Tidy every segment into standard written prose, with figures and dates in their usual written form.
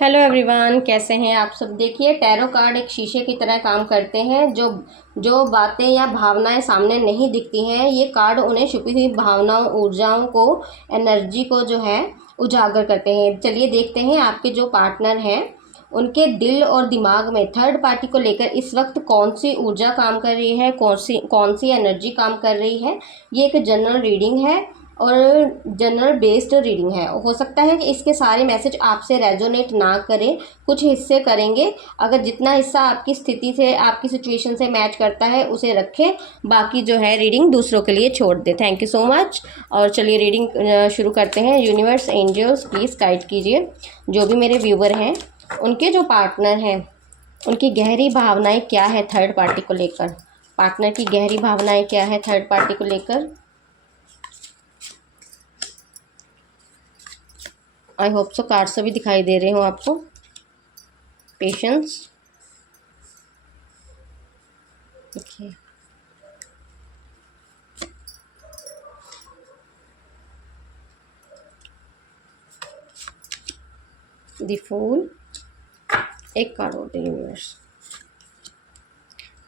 Hello everyone, कैसे हैं आप सब। देखिए, टैरो कार्ड एक शीशे की तरह काम करते हैं। जो जो बातें या भावनाएं सामने नहीं दिखती हैं, ये कार्ड उन्हें छुपी हुई भावनाओं, ऊर्जाओं को, एनर्जी को जो है उजागर करते हैं। चलिए देखते हैं आपके जो पार्टनर हैं उनके दिल और दिमाग में थर्ड पार्टी को लेकर इस वक्त कौन सी ऊर्जा काम कर रही है, कौन सी एनर्जी काम कर रही है। ये एक जनरल रीडिंग है और जनरल बेस्ड रीडिंग है। हो सकता है कि इसके सारे मैसेज आपसे रेजोनेट ना करें, कुछ हिस्से करेंगे। अगर जितना हिस्सा आपकी स्थिति से, आपकी सिचुएशन से मैच करता है उसे रखें, बाकी जो है रीडिंग दूसरों के लिए छोड़ दें। Thank you so much. और चलिए रीडिंग शुरू करते हैं। यूनिवर्स, एंजल्स, प्लीज़ गाइड कीजिए जो भी मेरे व्यूवर हैं, उनके जो पार्टनर हैं उनकी गहरी भावनाएं क्या है थर्ड पार्टी को लेकर। पार्टनर की गहरी भावनाएं क्या है थर्ड पार्टी को लेकर। आई होप सो कार्ड से भी दिखाई दे रहे हो आपको। पेशेंस, ओके, द फूल, एक कार्ड और the universe,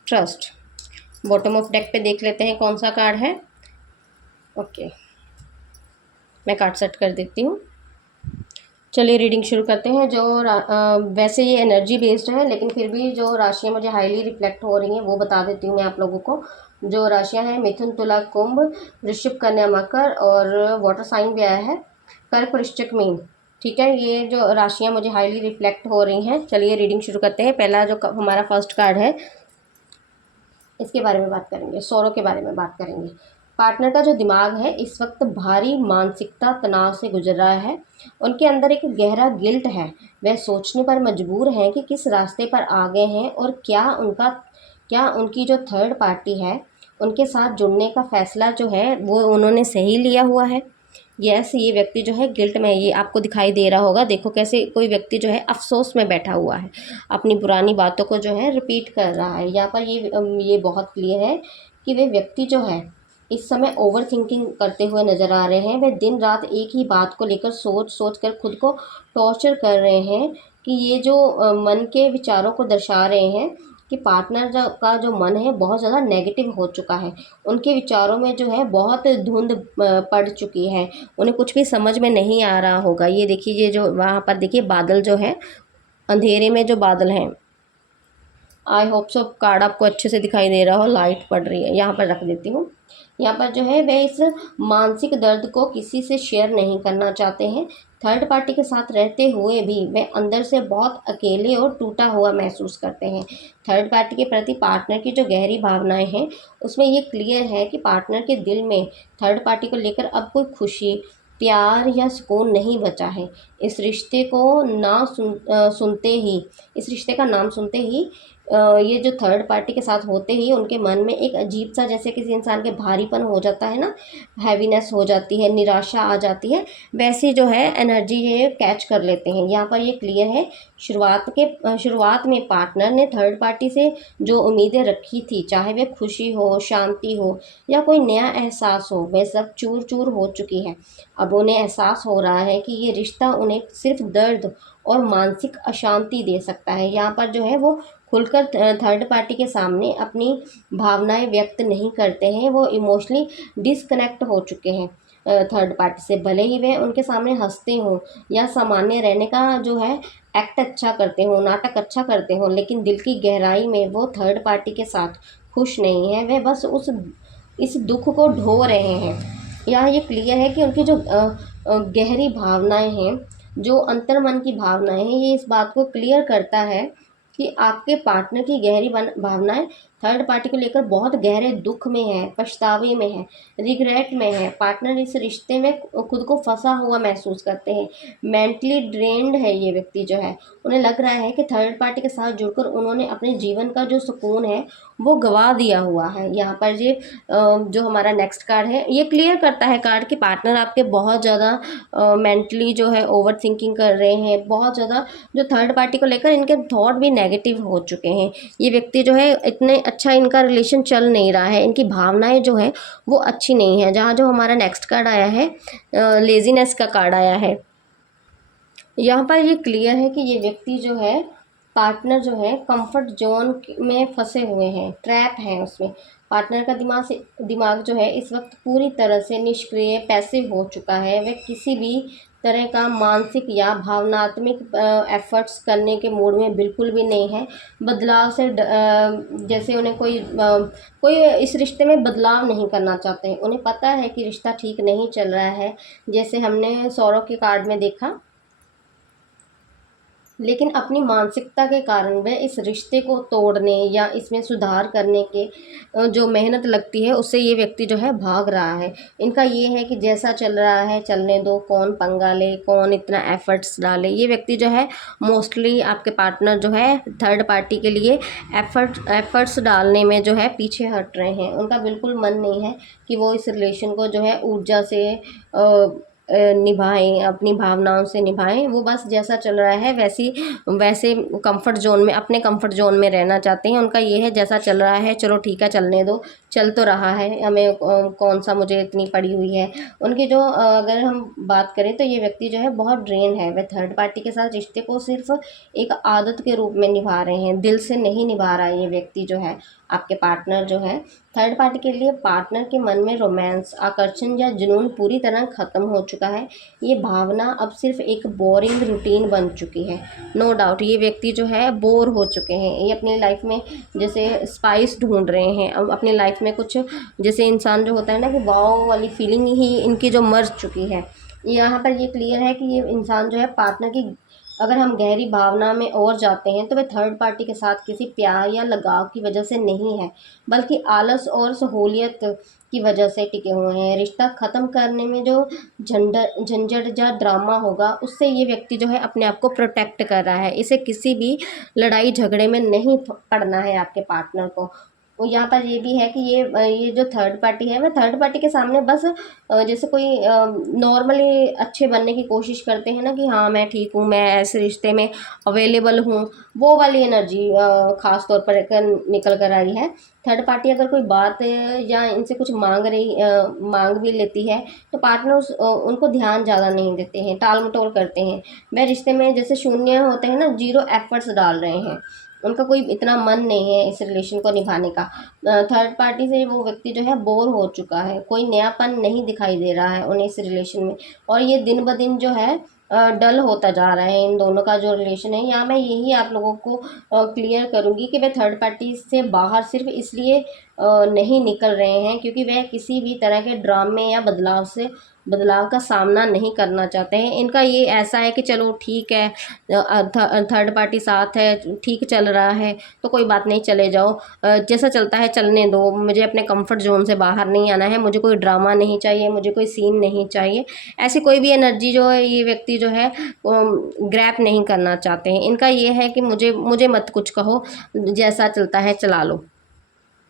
trust. Bottom of deck पे देख लेते हैं कौन सा कार्ड है। ओके, मैं कार्ड सेट कर देती हूँ। चलिए रीडिंग शुरू करते हैं। वैसे ये एनर्जी बेस्ड है, लेकिन फिर भी जो राशियाँ मुझे हाईली रिफ्लेक्ट हो रही हैं वो बता देती हूँ मैं आप लोगों को। जो राशियाँ हैं मिथुन, तुला, कुंभ, वृश्चिक, कन्या, मकर और वाटर साइन भी आया है, कर्क, वृश्चिक, मीन। ठीक है, ये जो राशियाँ मुझे हाईली रिफ्लेक्ट हो रही हैं। चलिए रीडिंग शुरू करते हैं। पहला जो हमारा फर्स्ट कार्ड है, इसके बारे में बात करेंगे, सौरों के बारे में बात करेंगे। पार्टनर का जो दिमाग है इस वक्त भारी मानसिकता तनाव से गुजर रहा है। उनके अंदर एक गहरा गिल्ट है। वह सोचने पर मजबूर हैं कि किस रास्ते पर आ गए हैं और क्या उनकी जो थर्ड पार्टी है उनके साथ जुड़ने का फैसला जो है वो उन्होंने सही लिया हुआ है। यस, ये व्यक्ति जो है गिल्ट में, ये आपको दिखाई दे रहा होगा। देखो कैसे कोई व्यक्ति जो है अफसोस में बैठा हुआ है, अपनी पुरानी बातों को जो है रिपीट कर रहा है। यहाँ पर ये बहुत क्लियर है कि वे व्यक्ति जो है इस समय ओवर थिंकिंग करते हुए नज़र आ रहे हैं। वे दिन रात एक ही बात को लेकर सोच सोच कर खुद को टॉर्चर कर रहे हैं। कि ये जो मन के विचारों को दर्शा रहे हैं कि पार्टनर का जो मन है बहुत ज़्यादा नेगेटिव हो चुका है। उनके विचारों में जो है बहुत धुंध पड़ चुकी है, उन्हें कुछ भी समझ में नहीं आ रहा होगा। ये देखिए, ये जो वहाँ पर देखिए बादल जो है, अंधेरे में जो बादल हैं, आई होप सो कार्ड आपको अच्छे से दिखाई दे रहा हो। लाइट पड़ रही है, यहाँ पर रख देती हूँ। यहाँ पर जो है वे इस मानसिक दर्द को किसी से शेयर नहीं करना चाहते हैं। थर्ड पार्टी के साथ रहते हुए भी वे अंदर से बहुत अकेले और टूटा हुआ महसूस करते हैं। थर्ड पार्टी के प्रति पार्टनर की जो गहरी भावनाएं हैं उसमें ये क्लियर है कि पार्टनर के दिल में थर्ड पार्टी को लेकर अब कोई खुशी, प्यार या सुकून नहीं बचा है। इस रिश्ते को सुनते ही, इस रिश्ते का नाम सुनते ही ये जो थर्ड पार्टी के साथ होते ही उनके मन में एक अजीब सा, जैसे किसी इंसान के भारीपन हो जाता है ना, हैवीनेस हो जाती है, निराशा आ जाती है, वैसी जो है एनर्जी ये कैच कर लेते हैं। यहाँ पर ये क्लियर है, शुरुआत में पार्टनर ने थर्ड पार्टी से जो उम्मीदें रखी थी, चाहे वे खुशी हो, शांति हो या कोई नया एहसास हो, वह सब चूर चूर हो चुकी है। अब उन्हें एहसास हो रहा है कि ये रिश्ता उन्हें सिर्फ दर्द और मानसिक अशांति दे सकता है। यहाँ पर जो है वो खुलकर थर्ड पार्टी के सामने अपनी भावनाएं व्यक्त नहीं करते हैं। वो इमोशनली डिसकनेक्ट हो चुके हैं थर्ड पार्टी से। भले ही वे उनके सामने हंसते हों या सामान्य रहने का जो है एक्ट अच्छा करते हों, नाटक अच्छा करते हों, लेकिन दिल की गहराई में वो थर्ड पार्टी के साथ खुश नहीं है। वे बस इस दुख को ढो रहे हैं। यहाँ ये क्लियर है कि उनकी जो गहरी भावनाएं हैं, जो अंतर्मन की भावनाएं हैं, ये इस बात को क्लियर करता है कि आपके पार्टनर की गहरी भावनाएं थर्ड पार्टी को लेकर बहुत गहरे दुख में है, पछतावे में है, रिग्रेट में है। पार्टनर इस रिश्ते में खुद को फंसा हुआ महसूस करते हैं। मेंटली ड्रेन्ड है ये व्यक्ति जो है। उन्हें लग रहा है कि थर्ड पार्टी के साथ जुड़कर उन्होंने अपने जीवन का जो सुकून है वो गवा दिया हुआ है। यहाँ पर ये जो हमारा नेक्स्ट कार्ड है ये क्लियर करता है कार्ड कि पार्टनर आपके बहुत ज़्यादा मेंटली जो है ओवर थिंकिंग कर रहे हैं। बहुत ज़्यादा जो थर्ड पार्टी को लेकर इनके थॉट भी नेगेटिव हो चुके हैं। ये व्यक्ति जो है इतने अच्छा इनका रिलेशन चल नहीं रहा है, इनकी भावनाएं जो है वो अच्छी नहीं है। जहाँ जो हमारा नेक्स्ट कार्ड आया है, लेजीनेस का कार्ड आया है। यहाँ पर ये क्लियर है कि ये व्यक्ति जो है, पार्टनर जो है, कंफर्ट जोन में फंसे हुए हैं, ट्रैप हैं उसमें। पार्टनर का दिमाग जो है इस वक्त पूरी तरह से निष्क्रिय, पैसिव हो चुका है। वह किसी भी तरह का मानसिक या भावनात्मक एफर्ट्स करने के मूड में बिल्कुल भी नहीं है। बदलाव से जैसे उन्हें कोई इस रिश्ते में बदलाव नहीं करना चाहते हैं। उन्हें पता है कि रिश्ता ठीक नहीं चल रहा है, जैसे हमने सौरव के कार्ड में देखा, लेकिन अपनी मानसिकता के कारण वह इस रिश्ते को तोड़ने या इसमें सुधार करने के जो मेहनत लगती है उससे ये व्यक्ति जो है भाग रहा है। इनका ये है कि जैसा चल रहा है चलने दो, कौन पंगा ले, कौन इतना एफर्ट्स डाले। ये व्यक्ति जो है मोस्टली आपके पार्टनर जो है थर्ड पार्टी के लिए एफर्ट्स डालने में जो है पीछे हट रहे हैं। उनका बिल्कुल मन नहीं है कि वो इस रिलेशन को जो है ऊर्जा से निभाएं, अपनी भावनाओं से निभाएं। वो बस जैसा चल रहा है वैसे कंफर्ट जोन में, अपने कंफर्ट जोन में रहना चाहते हैं। उनका ये है जैसा चल रहा है चलो ठीक है, चलने दो, चल तो रहा है, हमें कौन सा मुझे इतनी पड़ी हुई है। उनकी जो अगर हम बात करें तो ये व्यक्ति जो है बहुत ड्रेन है। वह थर्ड पार्टी के साथ रिश्ते को सिर्फ एक आदत के रूप में निभा रहे हैं, दिल से नहीं निभा रहा है ये व्यक्ति जो है। आपके पार्टनर जो है थर्ड पार्टी के लिए पार्टनर के मन में रोमांस, आकर्षण या जुनून पूरी तरह ख़त्म हो चुका है। ये भावना अब सिर्फ एक बोरिंग रूटीन बन चुकी है। नो डाउट ये व्यक्ति जो है बोर हो चुके हैं। ये अपनी लाइफ में जैसे स्पाइस ढूंढ रहे हैं, अब अपनी लाइफ में कुछ, जैसे इंसान जो होता है ना कि वाव वाली फीलिंग ही इनकी जो मर चुकी है। यहाँ पर ये क्लियर है कि ये इंसान जो है पार्टनर की, अगर हम गहरी भावना में और जाते हैं तो वह थर्ड पार्टी के साथ किसी प्यार या लगाव की वजह से नहीं है, बल्कि आलस और सहूलियत की वजह से टिके हुए हैं। रिश्ता ख़त्म करने में जो झंझट या ड्रामा होगा उससे ये व्यक्ति जो है अपने आप को प्रोटेक्ट कर रहा है। इसे किसी भी लड़ाई झगड़े में नहीं पड़ना है आपके पार्टनर को। और यहाँ पर ये भी है कि ये जो थर्ड पार्टी है वह थर्ड पार्टी के सामने बस जैसे कोई नॉर्मली अच्छे बनने की कोशिश करते हैं ना कि हाँ मैं ठीक हूँ, मैं ऐसे रिश्ते में अवेलेबल हूँ, वो वाली एनर्जी ख़ास तौर पर निकल कर आई है। थर्ड पार्टी अगर कोई बात या इनसे कुछ मांग भी लेती है तो पार्टनर उनको ध्यान ज़्यादा नहीं देते हैं, टाल मटोल करते हैं। वह रिश्ते में जैसे शून्य होते हैं ना, जीरो एफर्ट्स डाल रहे हैं। उनका कोई इतना मन नहीं है इस रिलेशन को निभाने का। थर्ड पार्टी से वो व्यक्ति जो है बोर हो चुका है, कोई नयापन नहीं दिखाई दे रहा है उन्हें इस रिलेशन में। और ये दिन ब दिन जो है डल होता जा रहा है इन दोनों का जो रिलेशन है। यहाँ मैं यही आप लोगों को क्लियर करूँगी कि वे थर्ड पार्टी से बाहर सिर्फ इसलिए नहीं निकल रहे हैं क्योंकि वह किसी भी तरह के ड्रामे या बदलाव का सामना नहीं करना चाहते हैं। इनका ये ऐसा है कि चलो ठीक है, थर्ड पार्टी साथ है, ठीक चल रहा है तो कोई बात नहीं, चले जाओ, जैसा चलता है चलने दो, मुझे अपने कंफर्ट जोन से बाहर नहीं आना है, मुझे कोई ड्रामा नहीं चाहिए, मुझे कोई सीन नहीं चाहिए। ऐसी कोई भी एनर्जी जो है ये व्यक्ति जो है ग्रैप नहीं करना चाहते हैं। इनका ये है कि मुझे मत कुछ कहो, जैसा चलता है चला लो।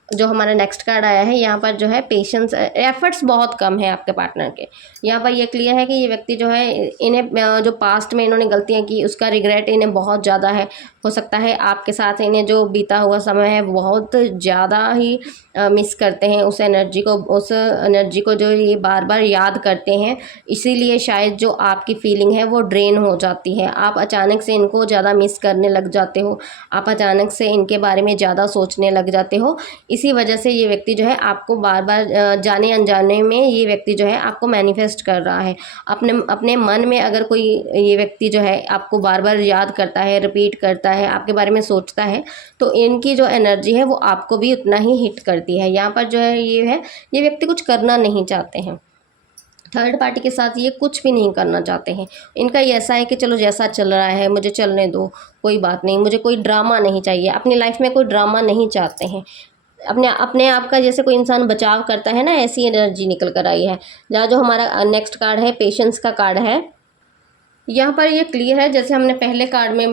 जो हमारा नेक्स्ट कार्ड आया है यहाँ पर जो है पेशेंस, एफर्ट्स बहुत कम है आपके पार्टनर के। यहाँ पर ये क्लियर है कि ये व्यक्ति जो है इन्हें जो पास्ट में इन्होंने गलतियाँ की उसका रिग्रेट इन्हें बहुत ज़्यादा है। हो सकता है आपके साथ इन्हें जो बीता हुआ समय है बहुत ज़्यादा ही मिस करते हैं उस एनर्जी को जो ये बार बार याद करते हैं। इसीलिए शायद जो आपकी फीलिंग है वो ड्रेन हो जाती है। आप अचानक से इनको ज़्यादा मिस करने लग जाते हो, आप अचानक से इनके बारे में ज़्यादा सोचने लग जाते हो। इसी वजह से ये व्यक्ति जो है आपको बार बार जाने अनजाने में ये व्यक्ति जो है आपको मैनिफेस्ट कर रहा है। अपने मन में अगर कोई ये व्यक्ति जो है आपको बार बार याद करता है, रिपीट करता है, आपके बारे में सोचता है, तो इनकी जो एनर्जी है वो आपको भी उतना ही हिट करती है। यहाँ पर जो है ये व्यक्ति कुछ करना नहीं चाहते हैं, थर्ड पार्टी के साथ ये कुछ भी नहीं करना चाहते हैं। इनका ये ऐसा है कि चलो जैसा चल रहा है मुझे चलने दो, कोई बात नहीं, मुझे कोई ड्रामा नहीं चाहिए, अपनी लाइफ में कोई ड्रामा नहीं चाहते हैं। अपने आप का जैसे कोई इंसान बचाव करता है ना, ऐसी एनर्जी निकल कर आई है। जहाँ जो हमारा नेक्स्ट कार्ड है पेशेंस का कार्ड है, यहाँ पर ये क्लियर है जैसे हमने पहले कार्ड में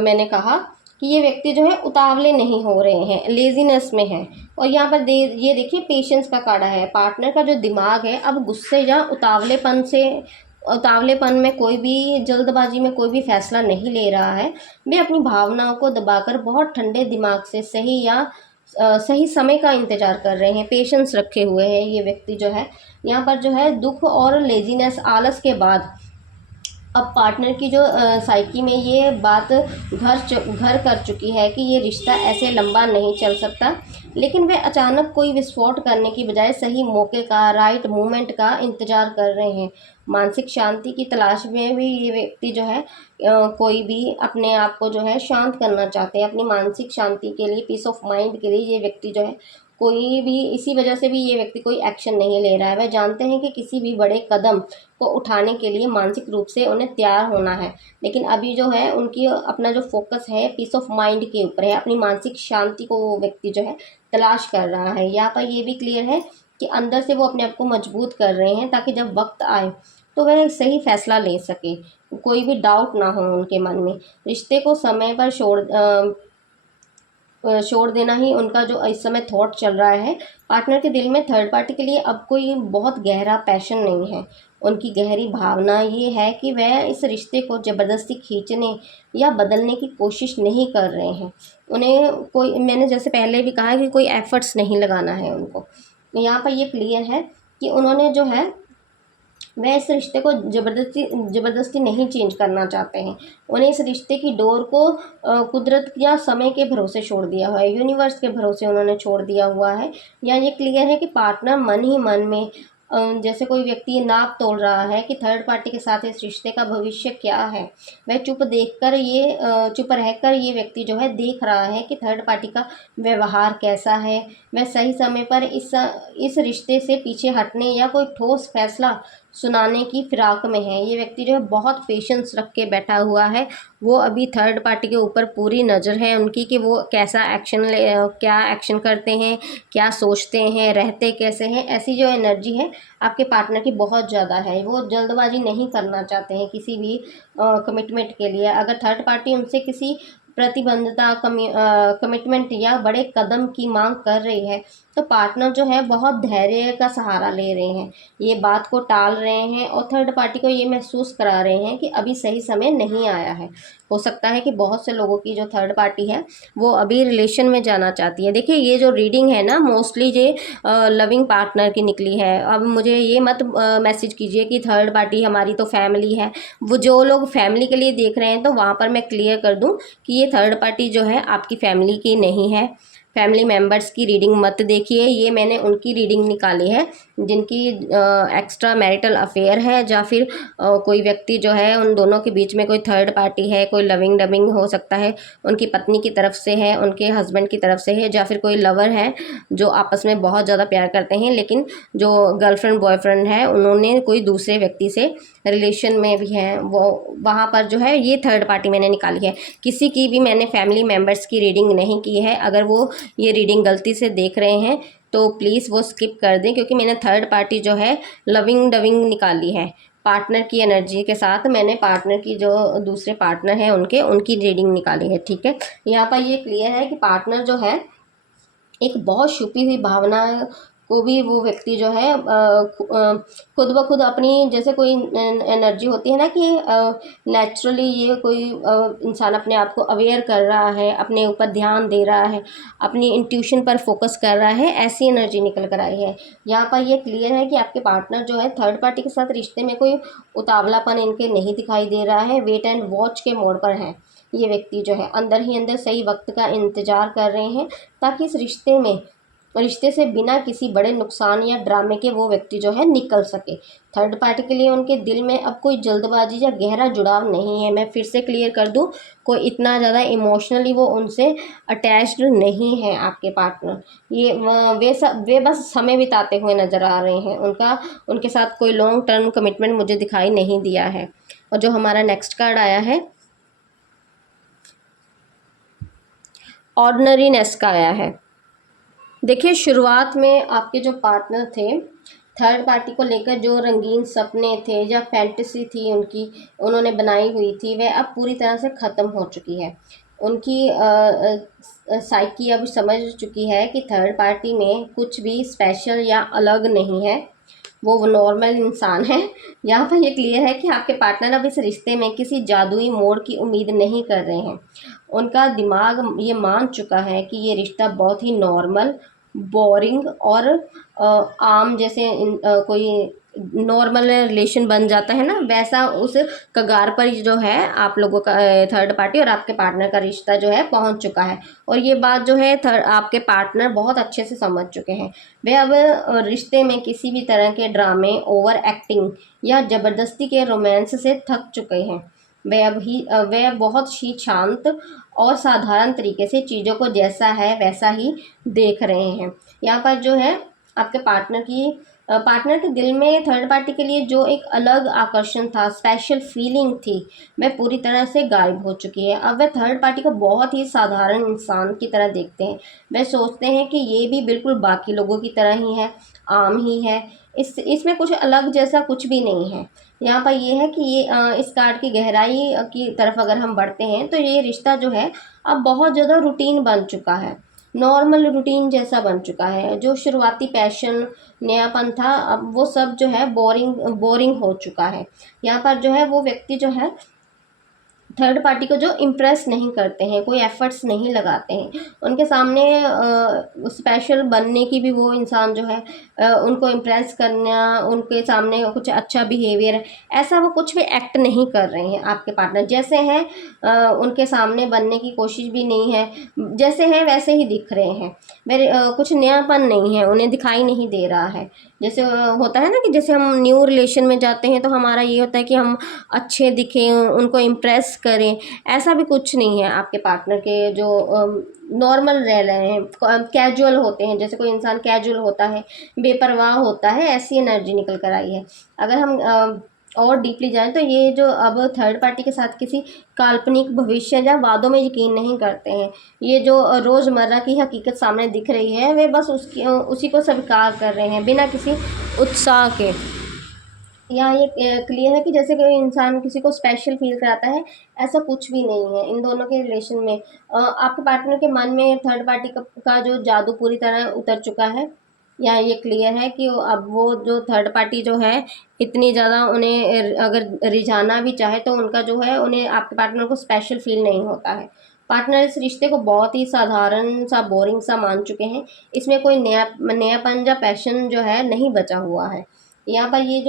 मैंने कहा कि ये व्यक्ति जो है उतावले नहीं हो रहे हैं, लेजीनेस में है। और यहाँ पर ये देखिए पेशेंस का कार्ड है। पार्टनर का जो दिमाग है अब गुस्से या उतावलेपन में कोई भी जल्दबाजी में कोई भी फैसला नहीं ले रहा है। वे अपनी भावनाओं को दबाकर बहुत ठंडे दिमाग से सही समय का इंतज़ार कर रहे हैं, पेशेंस रखे हुए हैं ये व्यक्ति जो है। यहाँ पर जो है दुख और लेजीनेस, आलस के बाद अब पार्टनर की जो साइकी में ये बात घर कर चुकी है कि ये रिश्ता ऐसे लंबा नहीं चल सकता, लेकिन वे अचानक कोई विस्फोट करने की बजाय सही मौके का, राइट मोमेंट का इंतज़ार कर रहे हैं। मानसिक शांति की तलाश में भी ये व्यक्ति जो है कोई भी अपने आप को जो है शांत करना चाहते हैं, अपनी मानसिक शांति के लिए, पीस ऑफ माइंड के लिए ये व्यक्ति जो है कोई भी, इसी वजह से भी ये व्यक्ति कोई एक्शन नहीं ले रहा है। वह जानते हैं कि किसी भी बड़े कदम को उठाने के लिए मानसिक रूप से उन्हें तैयार होना है, लेकिन अभी जो है उनकी अपना जो फोकस है पीस ऑफ माइंड के ऊपर है, अपनी मानसिक शांति को वो व्यक्ति जो है तलाश कर रहा है। यहाँ पर ये भी क्लियर है कि अंदर से वो अपने आप को मजबूत कर रहे हैं ताकि जब वक्त आए तो वह एक सही फैसला ले सके, कोई भी डाउट ना हो उनके मन में। रिश्ते को समय पर छोड़ देना ही उनका जो इस समय थॉट चल रहा है। पार्टनर के दिल में थर्ड पार्टी के लिए अब कोई बहुत गहरा पैशन नहीं है। उनकी गहरी भावना ये है कि वह इस रिश्ते को ज़बरदस्ती खींचने या बदलने की कोशिश नहीं कर रहे हैं। उन्हें कोई, मैंने जैसे पहले भी कहा कि कोई एफ़र्ट्स नहीं लगाना है उनको। यहाँ पर ये क्लियर है कि उन्होंने जो है वह इस रिश्ते को ज़बरदस्ती नहीं चेंज करना चाहते हैं। उन्हें इस रिश्ते की डोर को कुदरत या समय के भरोसे छोड़ दिया हुआ है, यूनिवर्स के भरोसे उन्होंने छोड़ दिया हुआ है। या ये क्लियर है कि पार्टनर मन ही मन में जैसे कोई व्यक्ति ये नाप तोल रहा है कि थर्ड पार्टी के साथ इस रिश्ते का भविष्य क्या है। वह चुप रहकर ये व्यक्ति जो है देख रहा है कि थर्ड पार्टी का व्यवहार कैसा है। वह सही समय पर इस रिश्ते से पीछे हटने या कोई ठोस फैसला सुनाने की फिराक में है। ये व्यक्ति जो है बहुत पेशेंस रख के बैठा हुआ है। वो अभी थर्ड पार्टी के ऊपर पूरी नज़र है उनकी कि वो कैसा क्या एक्शन करते हैं, क्या सोचते हैं, रहते कैसे हैं। ऐसी जो एनर्जी है आपके पार्टनर की बहुत ज़्यादा है। वो जल्दबाजी नहीं करना चाहते हैं किसी भी कमिटमेंट के लिए। अगर थर्ड पार्टी उनसे किसी प्रतिबद्धता, कमिटमेंट या बड़े कदम की मांग कर रही है तो पार्टनर जो है बहुत धैर्य का सहारा ले रहे हैं, ये बात को टाल रहे हैं और थर्ड पार्टी को ये महसूस करा रहे हैं कि अभी सही समय नहीं आया है। हो सकता है कि बहुत से लोगों की जो थर्ड पार्टी है वो अभी रिलेशन में जाना चाहती है। देखिए ये जो रीडिंग है ना, मोस्टली ये लविंग पार्टनर की निकली है। अब मुझे ये मत मैसेज कीजिए कि थर्ड पार्टी हमारी तो फैमिली है। वो जो लोग फैमिली के लिए देख रहे हैं तो वहाँ पर मैं क्लियर कर दूँ कि ये थर्ड पार्टी जो है आपकी फैमिली की नहीं है। फैमिली मेम्बर्स की रीडिंग मत देखिए। ये मैंने उनकी रीडिंग निकाली है जिनकी एक्स्ट्रा मैरिटल अफेयर है, या फिर कोई व्यक्ति जो है उन दोनों के बीच में कोई थर्ड पार्टी है, कोई लविंग डबिंग हो सकता है, उनकी पत्नी की तरफ से है, उनके हस्बैंड की तरफ से है, या फिर कोई लवर है जो आपस में बहुत ज़्यादा प्यार करते हैं, लेकिन जो गर्लफ्रेंड बॉयफ्रेंड है उन्होंने कोई दूसरे व्यक्ति से रिलेशन में भी हैं, वो वहाँ पर जो है ये थर्ड पार्टी मैंने निकाली है। किसी की भी मैंने फैमिली मेम्बर्स की रीडिंग नहीं की है। अगर वो ये रीडिंग गलती से देख रहे हैं तो प्लीज़ वो स्किप कर दें, क्योंकि मैंने थर्ड पार्टी जो है लविंग डविंग निकाली है। पार्टनर की एनर्जी के साथ मैंने पार्टनर की जो दूसरे पार्टनर हैं उनकी रीडिंग निकाली है। ठीक है, यहाँ पर ये क्लियर है कि पार्टनर जो है एक बहुत छुपी हुई भावना को भी वो व्यक्ति जो है खुद ब खुद अपनी, जैसे कोई एनर्जी होती है ना कि नेचुरली ये कोई इंसान अपने आप को अवेयर कर रहा है, अपने ऊपर ध्यान दे रहा है, अपनी इंट्यूशन पर फोकस कर रहा है, ऐसी एनर्जी निकल कर आई है। यहाँ पर ये क्लियर है कि आपके पार्टनर जो है थर्ड पार्टी के साथ रिश्ते में कोई उतावलापन इनके नहीं दिखाई दे रहा है। वेट एंड वॉच के मोड पर है ये व्यक्ति जो है, अंदर ही अंदर सही वक्त का इंतज़ार कर रहे हैं ताकि इस रिश्ते से बिना किसी बड़े नुकसान या ड्रामे के वो व्यक्ति जो है निकल सके। थर्ड पार्टी के लिए उनके दिल में अब कोई जल्दबाजी या गहरा जुड़ाव नहीं है। मैं फिर से क्लियर कर दूं, कोई इतना ज़्यादा इमोशनली वो उनसे अटैच्ड नहीं है आपके पार्टनर। वे बस समय बिताते हुए नज़र आ रहे हैं। उनके साथ कोई लॉन्ग टर्म कमिटमेंट मुझे दिखाई नहीं दिया है। और जो हमारा नेक्स्ट कार्ड आया है ऑर्डिनरीनेस का आया है। देखिए शुरुआत में आपके जो पार्टनर थे थर्ड पार्टी को लेकर जो रंगीन सपने थे या फैंटेसी थी उन्होंने बनाई हुई थी, वह अब पूरी तरह से ख़त्म हो चुकी है। उनकी साइकी अब समझ चुकी है कि थर्ड पार्टी में कुछ भी स्पेशल या अलग नहीं है, वो नॉर्मल इंसान है। यहाँ पर ये क्लियर है कि आपके पार्टनर अब इस रिश्ते में किसी जादुई मोड़ की उम्मीद नहीं कर रहे हैं। उनका दिमाग ये मान चुका है कि ये रिश्ता बहुत ही नॉर्मल, बोरिंग और आम जैसे कोई नॉर्मल रिलेशन बन जाता है ना, वैसा उस कगार पर जो है आप लोगों का थर्ड पार्टी और आपके पार्टनर का रिश्ता जो है पहुंच चुका है। और ये बात जो है आपके पार्टनर बहुत अच्छे से समझ चुके हैं। वे अब रिश्ते में किसी भी तरह के ड्रामे, ओवर एक्टिंग या ज़बरदस्ती के रोमांस से थक चुके हैं। वे अब बहुत ही शांत और साधारण तरीके से चीज़ों को जैसा है वैसा ही देख रहे हैं। यहाँ पर जो है आपके पार्टनर के दिल में थर्ड पार्टी के लिए जो एक अलग आकर्षण था, स्पेशल फीलिंग थी, वह पूरी तरह से गायब हो चुकी है। अब वह थर्ड पार्टी को बहुत ही साधारण इंसान की तरह देखते हैं। वह सोचते हैं कि ये भी बिल्कुल बाकी लोगों की तरह ही है, आम ही है, इसमें कुछ अलग जैसा कुछ भी नहीं है। यहाँ पर ये है कि इस कार्ड की गहराई की तरफ अगर हम बढ़ते हैं तो ये रिश्ता जो है अब बहुत ज़्यादा रूटीन बन चुका है, नॉर्मल रूटीन जैसा बन चुका है। जो शुरुआती पैशन, नयापन था, अब वो सब जो है बोरिंग बोरिंग हो चुका है। यहाँ पर जो है वो व्यक्ति जो है थर्ड पार्टी को जो इम्प्रेस नहीं करते हैं, कोई एफर्ट्स नहीं लगाते हैं, उनके सामने स्पेशल बनने की भी वो इंसान जो है उनको इम्प्रेस करना, उनके सामने कुछ अच्छा बिहेवियर, ऐसा वो कुछ भी एक्ट नहीं कर रहे हैं। आपके पार्टनर जैसे हैं उनके सामने बनने की कोशिश भी नहीं है, जैसे हैं वैसे ही दिख रहे हैं। मेरे कुछ नयापन नहीं है, उन्हें दिखाई नहीं दे रहा है। जैसे होता है ना कि जैसे हम न्यू रिलेशन में जाते हैं तो हमारा ये होता है कि हम अच्छे दिखें, उनको इम्प्रेस करें, ऐसा भी कुछ नहीं है। आपके पार्टनर के जो नॉर्मल रह रहे हैं, कैजुअल होते हैं, जैसे कोई इंसान कैजुअल होता है, बेपरवाह होता है, ऐसी एनर्जी निकल कर आई है। अगर हम और डीपली जाएं तो ये जो अब थर्ड पार्टी के साथ किसी काल्पनिक भविष्य या वादों में यकीन नहीं करते हैं। ये जो रोज़मर्रा की हकीकत सामने दिख रही है, वे बस उसी को स्वीकार कर रहे हैं बिना किसी उत्साह के। यहाँ ये क्लियर है कि जैसे कोई इंसान किसी को स्पेशल फील कराता है, ऐसा कुछ भी नहीं है इन दोनों के रिलेशन में। आपके पार्टनर के मन में थर्ड पार्टी का जो जादू पूरी तरह उतर चुका है। यहाँ ये क्लियर है कि अब वो जो थर्ड पार्टी जो है इतनी ज़्यादा उन्हें अगर रिझाना भी चाहे तो उनका जो है उन्हें आपके पार्टनर को स्पेशल फील नहीं होता है। पार्टनर इस रिश्ते को बहुत ही साधारण सा, बोरिंग सा मान चुके हैं। इसमें कोई नयापन या पैशन जो है नहीं बचा हुआ है। यहाँ पर ये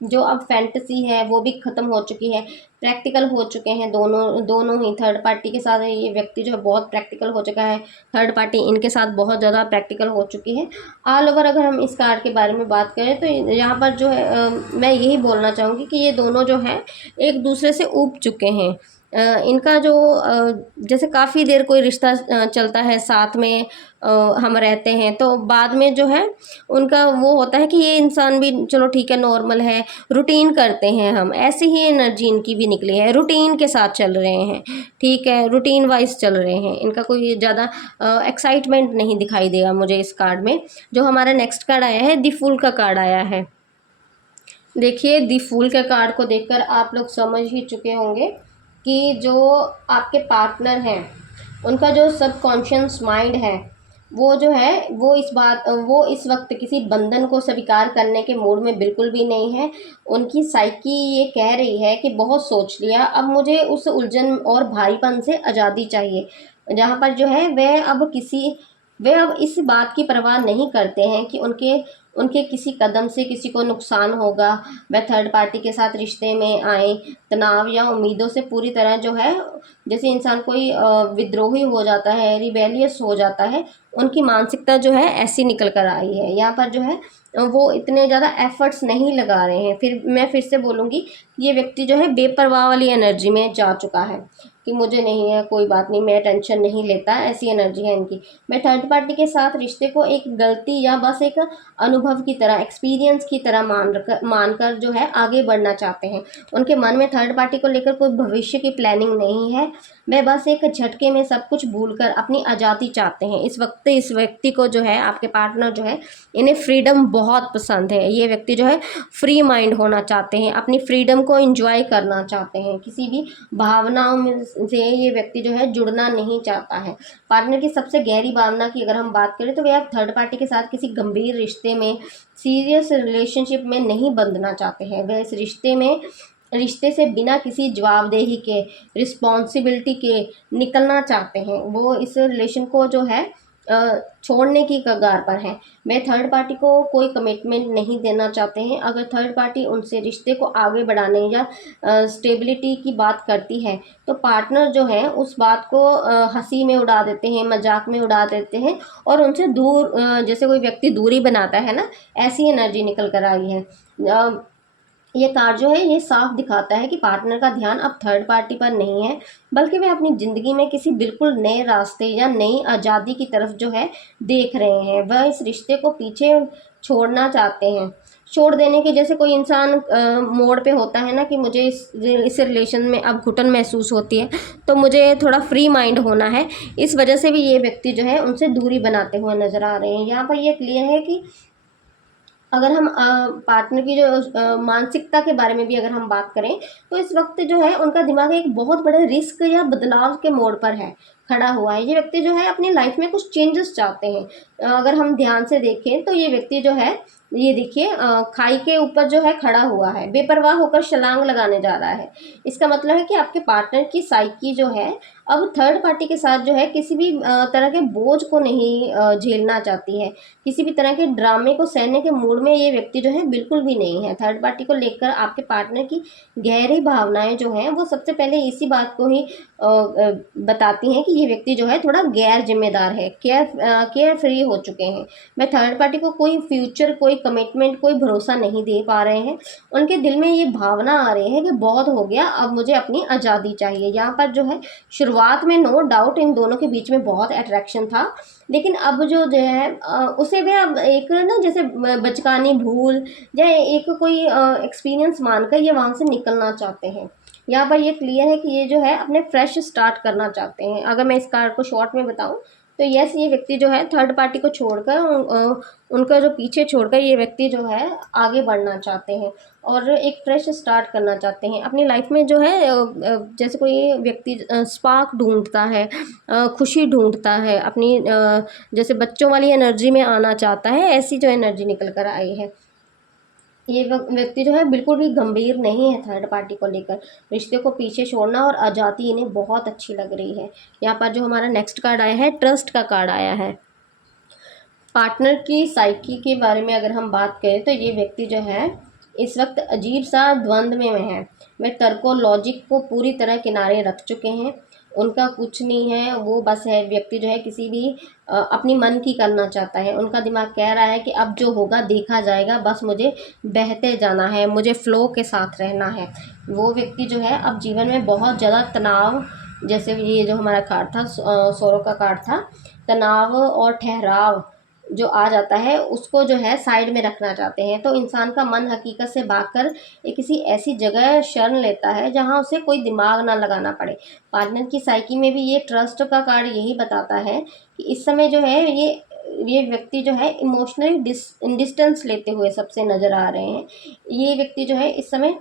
जो अब फैंटेसी है वो भी ख़त्म हो चुकी है, प्रैक्टिकल हो चुके हैं दोनों दोनों ही। थर्ड पार्टी के साथ ये व्यक्ति जो है बहुत प्रैक्टिकल हो चुका है, थर्ड पार्टी इनके साथ बहुत ज़्यादा प्रैक्टिकल हो चुकी है। ऑल ओवर अगर हम इस कार्ड के बारे में बात करें तो यहाँ पर जो है मैं यही बोलना चाहूँगी कि ये दोनों जो हैं एक दूसरे से ऊब चुके हैं। इनका जो जैसे काफ़ी देर कोई रिश्ता चलता है, साथ में हम रहते हैं, तो बाद में जो है उनका वो होता है कि ये इंसान भी चलो ठीक है, नॉर्मल है, रूटीन करते हैं हम, ऐसी ही एनर्जी इनकी भी निकली है, रूटीन के साथ चल रहे हैं, ठीक है, रूटीन वाइज चल रहे हैं। इनका कोई ज़्यादा एक्साइटमेंट नहीं दिखाई देगा मुझे इस कार्ड में। जो हमारा नेक्स्ट कार्ड आया है, दी फूल का कार्ड आया है। देखिए, दी फूल के कार्ड को देखकर आप लोग समझ ही चुके होंगे कि जो आपके पार्टनर हैं उनका जो सबकॉन्शियस माइंड है वो जो है वो इस वक्त किसी बंधन को स्वीकार करने के मूड में बिल्कुल भी नहीं है। उनकी साइकी ये कह रही है कि बहुत सोच लिया, अब मुझे उस उलझन और भारीपन से आज़ादी चाहिए। जहाँ पर जो है वे अब इस बात की परवाह नहीं करते हैं कि उनके उनके किसी कदम से किसी को नुकसान होगा। वह थर्ड पार्टी के साथ रिश्ते में आए तनाव या उम्मीदों से पूरी तरह जो है, जैसे इंसान कोई विद्रोही हो जाता है, रिबेलियस हो जाता है, उनकी मानसिकता जो है ऐसी निकल कर आई है। यहाँ पर जो है वो इतने ज़्यादा एफर्ट्स नहीं लगा रहे हैं। मैं फिर से बोलूँगी, ये व्यक्ति जो है बेपरवाह वाली एनर्जी में जा चुका है कि मुझे नहीं है, कोई बात नहीं, मैं टेंशन नहीं लेता, ऐसी एनर्जी है इनकी। मैं थर्ड पार्टी के साथ रिश्ते को एक गलती या बस एक अनुभव की तरह, एक्सपीरियंस की तरह मानकर जो है आगे बढ़ना चाहते हैं। उनके मन में थर्ड पार्टी को लेकर कोई भविष्य की प्लानिंग नहीं है। वे बस एक झटके में सब कुछ भूलकर अपनी आज़ादी चाहते हैं। इस वक्त इस व्यक्ति को जो है, आपके पार्टनर जो है, इन्हें फ्रीडम बहुत पसंद है। ये व्यक्ति जो है फ्री माइंड होना चाहते हैं, अपनी फ्रीडम को एंजॉय करना चाहते हैं, किसी भी भावनाओं में से ये व्यक्ति जो है जुड़ना नहीं चाहता है। पार्टनर की सबसे गहरी भावना की अगर हम बात करें तो वे आप थर्ड पार्टी के साथ किसी गंभीर रिश्ते में, सीरियस रिलेशनशिप में नहीं बंधना चाहते हैं। वे इस रिश्ते से बिना किसी जवाबदेही के, रिस्पॉन्सिबिलिटी के निकलना चाहते हैं। वो इस रिलेशन को जो है छोड़ने की कगार पर हैं। वे थर्ड पार्टी को कोई कमिटमेंट नहीं देना चाहते हैं। अगर थर्ड पार्टी उनसे रिश्ते को आगे बढ़ाने या स्टेबिलिटी की बात करती है तो पार्टनर जो है उस बात को हंसी में उड़ा देते हैं, मजाक में उड़ा देते हैं और उनसे दूर जैसे कोई व्यक्ति दूरी बनाता है ना, ऐसी एनर्जी निकल कर आई है। ये कार्ड जो है ये साफ दिखाता है कि पार्टनर का ध्यान अब थर्ड पार्टी पर नहीं है, बल्कि वे अपनी ज़िंदगी में किसी बिल्कुल नए रास्ते या नई आज़ादी की तरफ जो है देख रहे हैं। वह इस रिश्ते को पीछे छोड़ना चाहते हैं। छोड़ देने के जैसे कोई इंसान मोड़ पे होता है ना कि मुझे इस रिलेशन में अब घुटन महसूस होती है, तो मुझे थोड़ा फ्री माइंड होना है। इस वजह से भी ये व्यक्ति जो है उनसे दूरी बनाते हुए नज़र आ रहे हैं। यहाँ पर ये क्लियर है कि अगर हम पार्टनर की जो मानसिकता के बारे में भी अगर हम बात करें तो इस वक्त जो है उनका दिमाग एक बहुत बड़े रिस्क या बदलाव के मोड़ पर है, खड़ा हुआ है। ये व्यक्ति जो है अपनी लाइफ में कुछ चेंजेस चाहते हैं। अगर हम ध्यान से देखें तो ये व्यक्ति जो है, ये देखिए खाई के ऊपर जो है खड़ा हुआ है, बेपरवाह होकर छलांग लगाने जा रहा है। इसका मतलब है कि आपके पार्टनर की साइकी जो है अब थर्ड पार्टी के साथ जो है किसी भी तरह के बोझ को नहीं झेलना चाहती है। किसी भी तरह के ड्रामे को सहने के मूड में ये व्यक्ति जो है बिल्कुल भी नहीं है। थर्ड पार्टी को लेकर आपके पार्टनर की गहरी भावनाएं जो हैं वो सबसे पहले इसी बात को ही बताती हैं कि ये व्यक्ति जो है थोड़ा गैर जिम्मेदार है, केयर फ्री हो चुके हैं। मैं थर्ड पार्टी को कोई फ्यूचर, कोई कमिटमेंट, कोई भरोसा नहीं दे पा रहे हैं। उनके दिल में ये भावना आ रही है कि बहुत हो गया, अब मुझे अपनी आज़ादी चाहिए। यहाँ पर जो है शुरुआत में नो डाउट इन दोनों के बीच में बहुत अट्रैक्शन था, लेकिन अब जो है उसे वे अब एक ना जैसे बचकानी भूल या एक कोई एक्सपीरियंस मानकर ये वहाँ से निकलना चाहते हैं। यहाँ पर ये क्लियर है कि ये जो है अपने फ्रेश स्टार्ट करना चाहते हैं। अगर मैं इस कार्ड को शॉर्ट में बताऊं तो यस, ये व्यक्ति जो है थर्ड पार्टी को छोड़कर उनका जो पीछे छोड़कर ये व्यक्ति जो है आगे बढ़ना चाहते हैं और एक फ्रेश स्टार्ट करना चाहते हैं अपनी लाइफ में। जो है जैसे कोई व्यक्ति स्पार्क ढूंढता है, खुशी ढूंढता है, अपनी जैसे बच्चों वाली एनर्जी में आना चाहता है, ऐसी जो एनर्जी निकल कर आई है। ये व्यक्ति जो है बिल्कुल भी गंभीर नहीं है थर्ड पार्टी को लेकर। रिश्ते को पीछे छोड़ना और आज़ादी इन्हें बहुत अच्छी लग रही है। यहाँ पर जो हमारा नेक्स्ट कार्ड आया है, ट्रस्ट का कार्ड आया है। पार्टनर की साइकी के बारे में अगर हम बात करें तो ये व्यक्ति जो है इस वक्त अजीब सा द्वंद्व में है। वे तर्क और लॉजिक को पूरी तरह किनारे रख चुके हैं। उनका कुछ नहीं है, वो बस है व्यक्ति जो है किसी भी अपनी मन की करना चाहता है। उनका दिमाग कह रहा है कि अब जो होगा देखा जाएगा, बस मुझे बहते जाना है, मुझे फ्लो के साथ रहना है। वो व्यक्ति जो है अब जीवन में बहुत ज़्यादा तनाव, जैसे ये जो हमारा कार्ड था सौरव का कार्ड था, तनाव और ठहराव जो आ जाता है उसको जो है साइड में रखना चाहते हैं। तो इंसान का मन हकीकत से भागकर एक किसी ऐसी जगह शरण लेता है जहां उसे कोई दिमाग ना लगाना पड़े। पार्टनर की साइकी में भी ये ट्रस्ट का कार्ड यही बताता है कि इस समय जो है ये व्यक्ति जो है इमोशनली डिस्टेंस लेते हुए सबसे नज़र आ रहे हैं। ये व्यक्ति जो है इस समय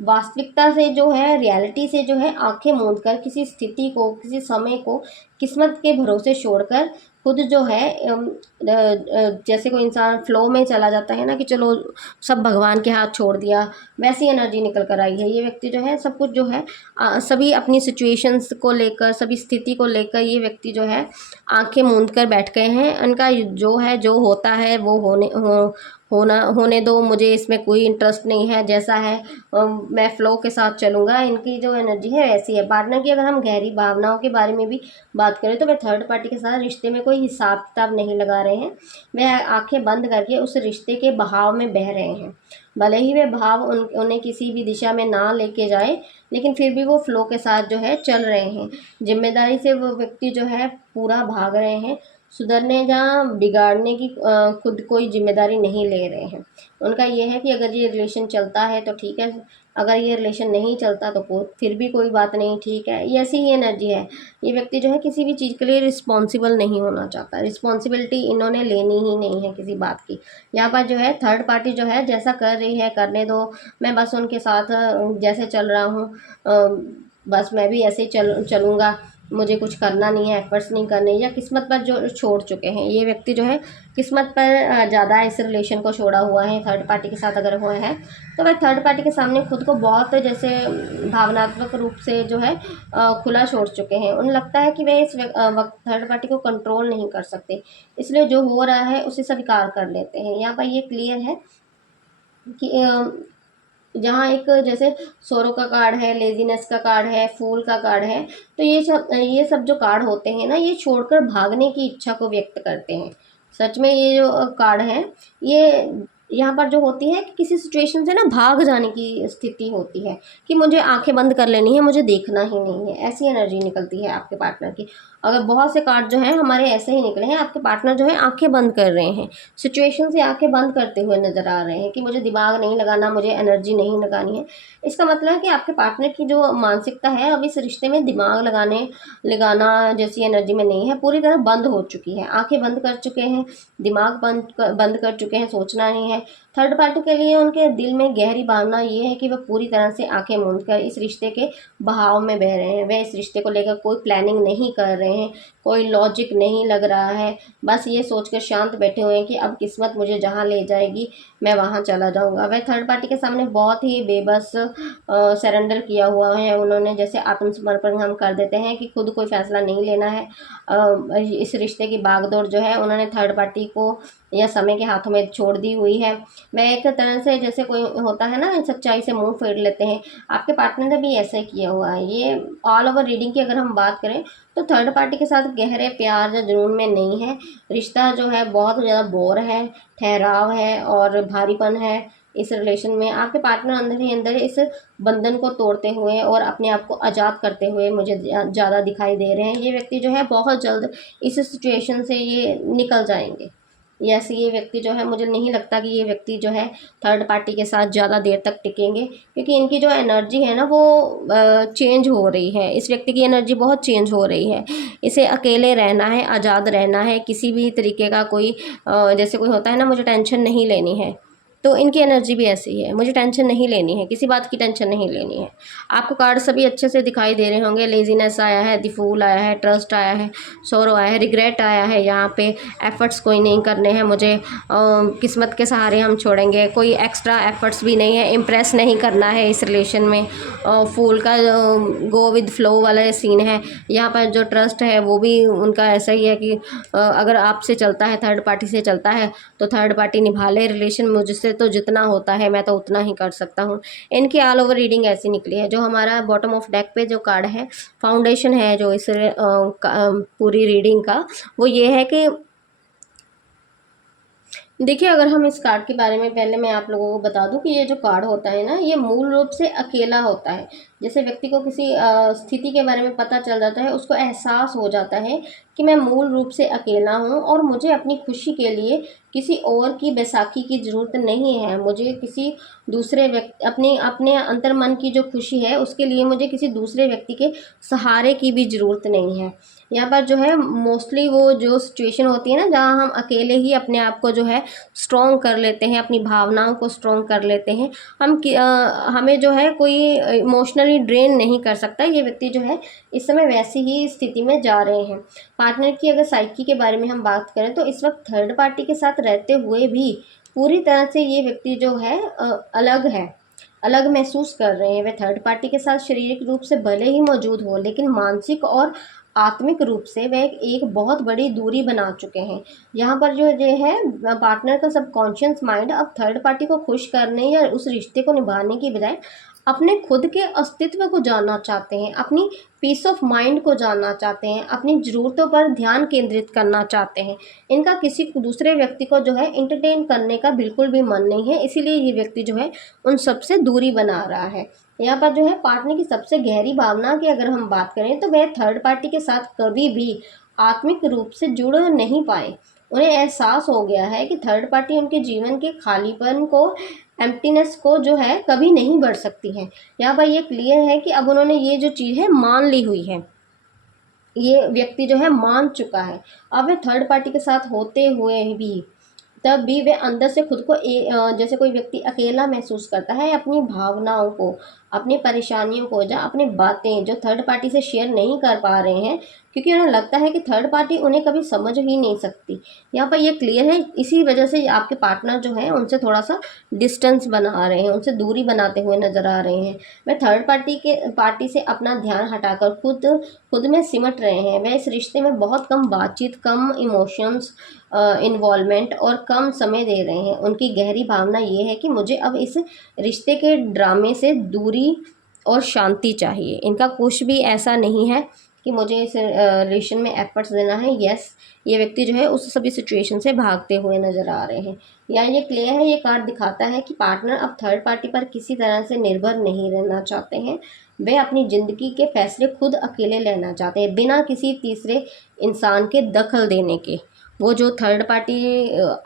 वास्तविकता से जो है, रियलिटी से जो है आंखें मूंद कर किसी स्थिति को, किसी समय को किस्मत के भरोसे छोड़कर खुद जो है जैसे कोई इंसान फ्लो में चला जाता है ना कि चलो सब भगवान के हाथ छोड़ दिया, वैसी एनर्जी निकल कर आई है। ये व्यक्ति जो है सब कुछ जो है सभी अपनी सिचुएशंस को लेकर, सभी स्थिति को लेकर ये व्यक्ति जो है आंखें मूंद कर बैठ गए हैं। उनका जो है, जो होता है वो होने दो, मुझे इसमें कोई इंटरेस्ट नहीं है, जैसा है मैं फ़्लो के साथ चलूँगा। इनकी जो एनर्जी है वैसी है। पार्टनर की अगर हम गहरी भावनाओं के बारे में भी बात करें तो वे थर्ड पार्टी के साथ रिश्ते में कोई हिसाब किताब नहीं लगा रहे हैं। वह आंखें बंद करके उस रिश्ते के बहाव में बह रहे हैं। भले ही वे भाव उन्हें किसी भी दिशा में ना लेके जाए, लेकिन फिर भी वो फ़्लो के साथ जो है चल रहे हैं। जिम्मेदारी से वो व्यक्ति जो है पूरा भाग रहे हैं। सुधरने या बिगाड़ने की खुद कोई जिम्मेदारी नहीं ले रहे हैं। उनका ये है कि अगर ये रिलेशन चलता है तो ठीक है, अगर ये रिलेशन नहीं चलता तो फिर भी कोई बात नहीं, ठीक है। ये ऐसी ही एनर्जी है। ये व्यक्ति जो है किसी भी चीज़ के लिए रिस्पॉन्सिबल नहीं होना चाहता। रिस्पॉन्सिबिलिटी इन्होंने लेनी ही नहीं है किसी बात की। यहाँ पर जो है थर्ड पार्टी जो है जैसा कर रही है करने दो, मैं बस उनके साथ जैसे चल रहा हूँ बस मैं भी ऐसे ही चलूँगा। मुझे कुछ करना नहीं है, एफर्ट्स नहीं करने, या किस्मत पर जो छोड़ चुके हैं। ये व्यक्ति जो है किस्मत पर ज़्यादा इस रिलेशन को छोड़ा हुआ है, थर्ड पार्टी के साथ अगर हुआ है तो वह थर्ड पार्टी के सामने खुद को बहुत जैसे भावनात्मक रूप से जो है खुला छोड़ चुके हैं। उन्हें लगता है कि वे इस वक्त थर्ड पार्टी को कंट्रोल नहीं कर सकते, इसलिए जो हो रहा है उसे स्वीकार कर लेते हैं। यहाँ पर ये क्लियर है कि जहाँ एक जैसे सोरो का कार्ड है, लेजीनेस का कार्ड है, फूल का कार्ड है, तो ये सब जो कार्ड होते हैं ना, ये छोड़कर भागने की इच्छा को व्यक्त करते हैं। सच में ये जो कार्ड है, ये यहाँ पर जो होती है कि किसी सिचुएशन से ना भाग जाने की स्थिति होती है कि मुझे आंखें बंद कर लेनी है, मुझे देखना ही नहीं है, ऐसी एनर्जी निकलती है आपके पार्टनर की। अगर बहुत से कार्ड जो हैं हमारे ऐसे ही निकले हैं, आपके पार्टनर जो है आंखें बंद कर रहे हैं, सिचुएशन से आंखें बंद करते हुए नज़र आ रहे हैं कि मुझे दिमाग नहीं लगाना, मुझे एनर्जी नहीं लगानी है। इसका मतलब है कि आपके पार्टनर की जो मानसिकता है अब इस रिश्ते में दिमाग लगाना जैसी एनर्जी में नहीं है, पूरी तरह बंद हो चुकी है, आंखें बंद कर चुके हैं, दिमाग बंद कर चुके हैं, सोचना नहीं है। थर्ड पार्टी के लिए उनके दिल में गहरी भावना ये है कि वह पूरी तरह से आंखें मूंद कर इस रिश्ते के बहाव में बह रहे हैं। वे इस रिश्ते को लेकर कोई प्लानिंग नहीं कर रहे हैं, कोई लॉजिक नहीं लग रहा है, बस ये सोचकर शांत बैठे हुए हैं कि अब किस्मत मुझे जहाँ ले जाएगी मैं वहाँ चला जाऊँगा। वह थर्ड पार्टी के सामने बहुत ही बेबस सरेंडर किया हुआ है उन्होंने। जैसे आत्मसमर्पण हम कर देते हैं कि खुद कोई फैसला नहीं लेना है। इस रिश्ते की भागदौड़ जो है उन्होंने थर्ड पार्टी को या समय के हाथों में छोड़ दी हुई है। मैं एक तरह से जैसे कोई होता है ना, सच्चाई से मुंह फेर लेते हैं, आपके पार्टनर ने भी ऐसा ही किया हुआ है। ये ऑल ओवर रीडिंग की अगर हम बात करें तो थर्ड पार्टी के साथ गहरे प्यार या जुनून में नहीं है। रिश्ता जो है बहुत ज़्यादा बोर है, ठहराव है और भारीपन है। इस रिलेशन में आपके पार्टनर अंदर ही अंदर इस बंधन को तोड़ते हुए और अपने आप को आज़ाद करते हुए मुझे ज़्यादा दिखाई दे रहे हैं। ये व्यक्ति जो है बहुत जल्द इस सिचुएशन से ये निकल जाएंगे। ऐसे ये व्यक्ति जो है, मुझे नहीं लगता कि ये व्यक्ति जो है थर्ड पार्टी के साथ ज़्यादा देर तक टिकेंगे, क्योंकि इनकी जो एनर्जी है ना वो चेंज हो रही है। इस व्यक्ति की एनर्जी बहुत चेंज हो रही है। इसे अकेले रहना है, आज़ाद रहना है, किसी भी तरीके का कोई जैसे कोई होता है ना, मुझे टेंशन नहीं लेनी है, तो इनकी एनर्जी भी ऐसी है, मुझे टेंशन नहीं लेनी है, किसी बात की टेंशन नहीं लेनी है। आपको कार्ड सभी अच्छे से दिखाई दे रहे होंगे। लेजीनेस आया है, द फूल आया है, ट्रस्ट आया है, सोरो आया है, रिग्रेट आया है। यहाँ पे एफर्ट्स कोई नहीं करने हैं मुझे, किस्मत के सहारे हम छोड़ेंगे, कोई एक्स्ट्रा एफर्ट्स भी नहीं है, इम्प्रेस नहीं करना है इस रिलेशन में। फूल का गो विद फ्लो वाला सीन है। यहाँ पर जो ट्रस्ट है वो भी उनका ऐसा ही है कि अगर आपसे चलता है, थर्ड पार्टी से चलता है, तो थर्ड पार्टी निभा ले रिलेशन, मुझसे तो जितना होता है मैं तो उतना ही कर सकता हूँ। इनकी ऑल ओवर रीडिंग ऐसी निकली है। जो हमारा बॉटम ऑफ डेक पे जो कार्ड है, फाउंडेशन है जो इस पूरी रीडिंग का, वो ये है कि देखिए, अगर हम इस कार्ड के बारे में पहले मैं आप लोगों को बता दूं कि ये जो कार्ड होता है ना, ये मूल रूप से अकेला होता है। जैसे व्यक्ति को किसी स्थिति के बारे में पता चल जाता है, उसको एहसास हो जाता है कि मैं मूल रूप से अकेला हूँ और मुझे अपनी खुशी के लिए किसी और की बैसाखी की ज़रूरत नहीं है। मुझे किसी दूसरे व्यक्ति अपने अपने अंतर्मन की जो खुशी है उसके लिए मुझे किसी दूसरे व्यक्ति के सहारे की भी ज़रूरत नहीं है। यहाँ पर जो है मोस्टली वो जो सिचुएशन होती है ना, जहाँ हम अकेले ही अपने आप को जो है स्ट्रॉन्ग कर लेते हैं, अपनी भावनाओं को स्ट्रॉन्ग कर लेते हैं। हमें जो है कोई इमोशनली ड्रेन नहीं कर सकता। ये व्यक्ति जो है इस समय वैसी ही स्थिति में जा रहे हैं। पार्टनर की अगर साइकी के बारे में हम बात करें तो इस वक्त थर्ड पार्टी के साथ रहते हुए भी पूरी तरह से ये व्यक्ति जो है अलग है, अलग महसूस कर रहे हैं। वे थर्ड पार्टी के साथ शारीरिक रूप से भले ही मौजूद हो, लेकिन मानसिक और आत्मिक रूप से वे एक बहुत बड़ी दूरी बना चुके हैं। यहाँ पर जो ये है, पार्टनर का सबकॉन्शियस माइंड अब थर्ड पार्टी को खुश करने या उस रिश्ते को निभाने की बजाय अपने खुद के अस्तित्व को जानना चाहते हैं, अपनी पीस ऑफ माइंड को जानना चाहते हैं, अपनी ज़रूरतों पर ध्यान केंद्रित करना चाहते हैं। इनका किसी दूसरे व्यक्ति को जो है इंटरटेन करने का बिल्कुल भी मन नहीं है, इसीलिए ये व्यक्ति जो है उन सबसे दूरी बना रहा है। यहाँ पर जो है पार्टनर की सबसे गहरी भावना की अगर हम बात करें तो वह थर्ड पार्टी के साथ कभी भी आत्मिक रूप से जुड़ नहीं पाए। उन्हें एहसास हो गया है कि थर्ड पार्टी उनके जीवन के खालीपन को, एम्प्टीनेस को जो है कभी नहीं भर सकती है। यहाँ पर ये क्लियर है कि अब उन्होंने ये जो चीज़ है मान ली हुई है, ये व्यक्ति जो है मान चुका है। अब वे थर्ड पार्टी के साथ होते हुए भी तब भी वे अंदर से खुद को जैसे कोई व्यक्ति अकेला महसूस करता है, अपनी भावनाओं को, अपनी परेशानियों को या अपनी बातें जो थर्ड पार्टी से शेयर नहीं कर पा रहे हैं, क्योंकि उन्हें लगता है कि थर्ड पार्टी उन्हें कभी समझ ही नहीं सकती। यहाँ पर ये क्लियर है, इसी वजह से आपके पार्टनर जो है उनसे थोड़ा सा डिस्टेंस बना रहे हैं, उनसे दूरी बनाते हुए नज़र आ रहे हैं। वह थर्ड पार्टी से अपना ध्यान हटाकर खुद में सिमट रहे हैं। वह इस रिश्ते में बहुत कम बातचीत, कम इमोशंस इन्वॉल्वमेंट और कम समय दे रहे हैं। उनकी गहरी भावना ये है कि मुझे अब इस रिश्ते के ड्रामे से दूरी और शांति चाहिए। इनका कुछ भी ऐसा नहीं है कि मुझे इस रिलेशन में एफर्ट्स देना है। यस, ये व्यक्ति जो है उस सभी सिचुएशन से भागते हुए नज़र आ रहे हैं। या ये क्लियर है, ये कार्ड दिखाता है कि पार्टनर अब थर्ड पार्टी पर किसी तरह से निर्भर नहीं रहना चाहते हैं। वे अपनी ज़िंदगी के फैसले खुद अकेले लेना चाहते हैं, बिना किसी तीसरे इंसान के दखल देने के। वो जो थर्ड पार्टी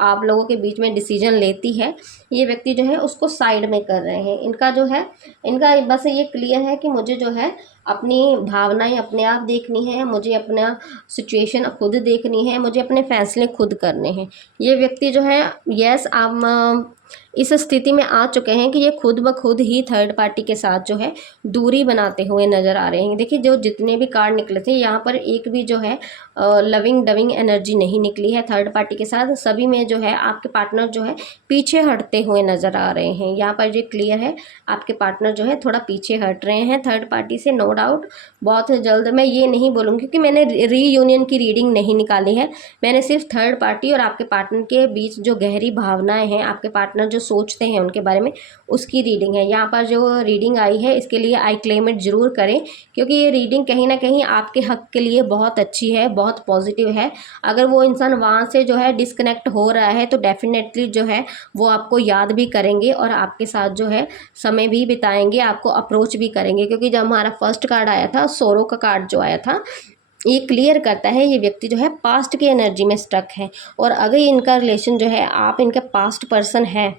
आप लोगों के बीच में डिसीजन लेती है, ये व्यक्ति जो है उसको साइड में कर रहे हैं। इनका जो है, इनका बस ये क्लियर है कि मुझे जो है अपनी भावनाएं अपने आप देखनी है, मुझे अपना सिचुएशन खुद देखनी है, मुझे अपने फैसले खुद करने हैं। ये व्यक्ति जो है, यस, आप इस स्थिति में आ चुके हैं कि ये खुद ब खुद ही थर्ड पार्टी के साथ जो है दूरी बनाते हुए नज़र आ रहे हैं। देखिए, जो जितने भी कार्ड निकले थे यहाँ पर एक भी जो है लविंग डविंग एनर्जी नहीं निकली है थर्ड पार्टी के साथ। सभी में जो है आपके पार्टनर जो है पीछे हटते हुए नज़र आ रहे हैं। यहाँ पर ये क्लियर है, आपके पार्टनर जो है थोड़ा पीछे हट रहे हैं थर्ड पार्टी से, नो डाउट। बहुत जल्द, मैं ये नहीं बोलूँगी क्योंकि मैंने रीयूनियन की रीडिंग नहीं निकाली है, मैंने सिर्फ थर्ड पार्टी और आपके पार्टनर के बीच जो गहरी भावनाएं हैं, आपके पार्टनर जो सोचते हैं उनके बारे में, उसकी रीडिंग है। यहाँ पर जो रीडिंग आई है इसके लिए आई क्लेम इट ज़रूर करें, क्योंकि ये रीडिंग कहीं ना कहीं आपके हक के लिए बहुत अच्छी है, बहुत पॉजिटिव है। अगर वो इंसान वहाँ से जो है डिस्कनेक्ट हो रहा है तो डेफिनेटली जो है वो आपको याद भी करेंगे और आपके साथ जो है समय भी बिताएंगे, आपको अप्रोच भी करेंगे। क्योंकि जब हमारा फर्स्ट कार्ड आया था, सोरो का कार्ड जो आया था, ये क्लियर करता है ये व्यक्ति जो है पास्ट की एनर्जी में स्टक है। और अगर इनका रिलेशन जो है, आप इनके पास्ट पर्सन हैं,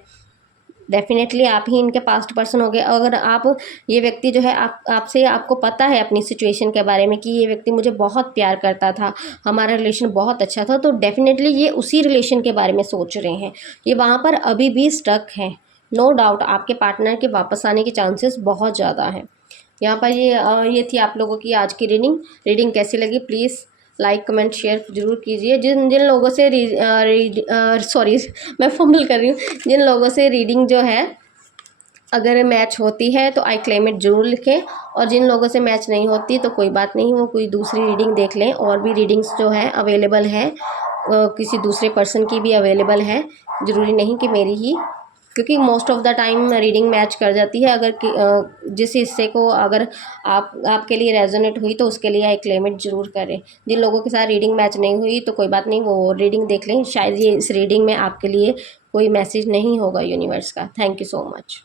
डेफिनेटली आप ही इनके पास्ट पर्सन हो गए। अगर आप, ये व्यक्ति जो है आपसे, आपको पता है अपनी सिचुएशन के बारे में कि ये व्यक्ति मुझे बहुत प्यार करता था, हमारा रिलेशन बहुत अच्छा था, तो डेफिनेटली ये उसी रिलेशन के बारे में सोच रहे हैं। ये वहाँ पर अभी भी स्टक हैं, नो डाउट। आपके पार्टनर के वापस आने के चांसेस बहुत ज़्यादा हैं। यहाँ पर ये थी आप लोगों की आज की रीडिंग कैसी लगी प्लीज़ लाइक कमेंट शेयर ज़रूर कीजिए। जिन जिन लोगों से सॉरी मैं फंबल कर रही हूँ, जिन लोगों से रीडिंग जो है अगर मैच होती है तो आई क्लेम इट ज़रूर लिखें, और जिन लोगों से मैच नहीं होती तो कोई बात नहीं, वो कोई दूसरी रीडिंग देख लें। और भी रीडिंग्स जो है अवेलेबल है, किसी दूसरे पर्सन की भी अवेलेबल है, ज़रूरी नहीं कि मेरी ही, क्योंकि most of the time reading match कर जाती है। अगर जिस हिस्से को अगर आपके लिए रेजोनेट हुई तो उसके लिए आई क्लेम इट ज़रूर करें। जिन लोगों के साथ रीडिंग मैच नहीं हुई तो कोई बात नहीं, वो रीडिंग देख लें, शायद ये इस रीडिंग में आपके लिए कोई मैसेज नहीं होगा यूनिवर्स का। Thank you so much.